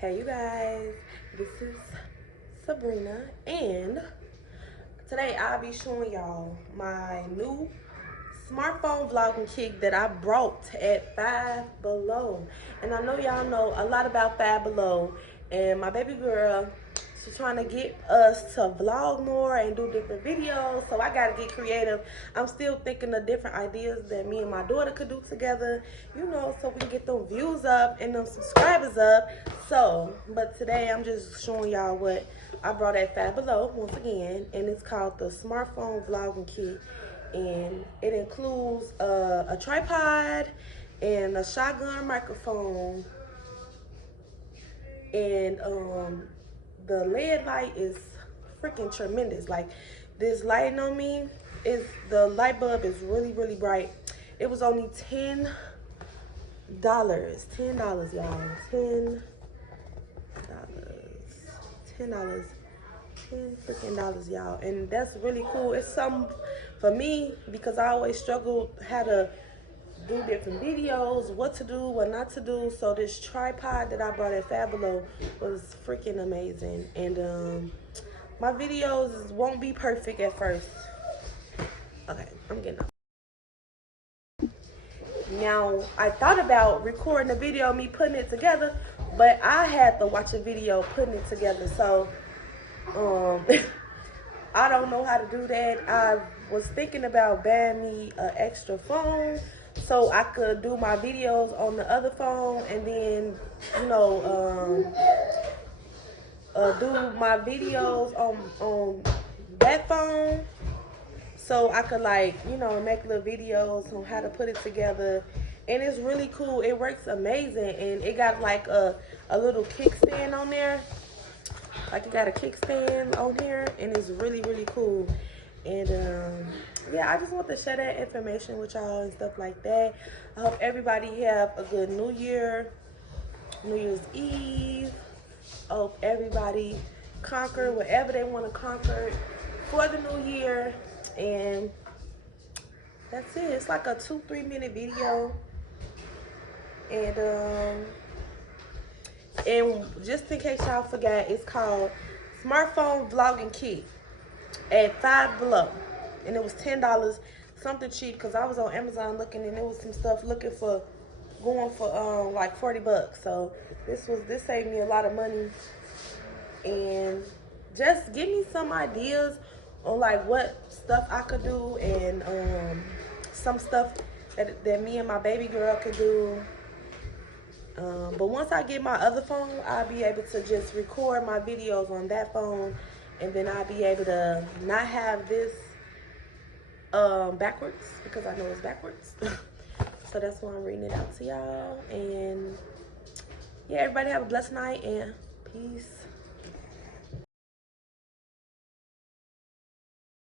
Hey you guys, this is Sabrina, and today I'll be showing y'all my new smartphone vlogging kit that I brought at Five Below. And I know y'all know a lot about Five Below, and my baby girl, she's trying to get us to vlog more and do different videos, so I gotta get creative. I'm still thinking of different ideas that me and my daughter could do together, you know, so we can get them views up and them subscribers up. So, but today I'm just showing y'all what I brought at Five Below once again, and it's called the smartphone vlogging kit. And it includes a tripod and a shotgun microphone, and the LED light is freaking tremendous. Like, this lighting on me, is the light bulb is really bright. It was only $10, y'all. $10 $10 freaking dollars, y'all. And that's really cool. It's something for me because I always struggled how to do different videos, what to do, what not to do. So this tripod that I brought at Five Below was freaking amazing. And my videos won't be perfect at first. Okay, I'm getting up. Now, I thought about recording a video, me putting it together, but I had to watch a video putting it together. So I don't know how to do that. I was thinking about buying me an extra phone so I could do my videos on the other phone, and then, you know, do my videos on that phone, so I could, like, you know, make little videos on how to put it together. And it's really cool. It works amazing, and it got like a little kickstand on there. Like, it got a kickstand on here, and it's really cool. And yeah, I just want to share that information with y'all and stuff like that. I hope everybody have a good New Year, New Year's Eve. I hope everybody conquer whatever they want to conquer for the new year. And that's it. It's like a 2-3 minute video. And just in case y'all forgot, it's called Smartphone Vlogging Kit at Five Below. And it was $10, something cheap, because I was on Amazon looking, and there was some stuff going for like 40 bucks. So this saved me a lot of money. And just give me some ideas on like what stuff I could do, and some stuff that me and my baby girl could do. But once I get my other phone, I'll be able to just record my videos on that phone, and then I'll be able to not have this backwards, because I know it's backwards. So that's why I'm reading it out to y'all. And yeah, everybody have a blessed night, and peace.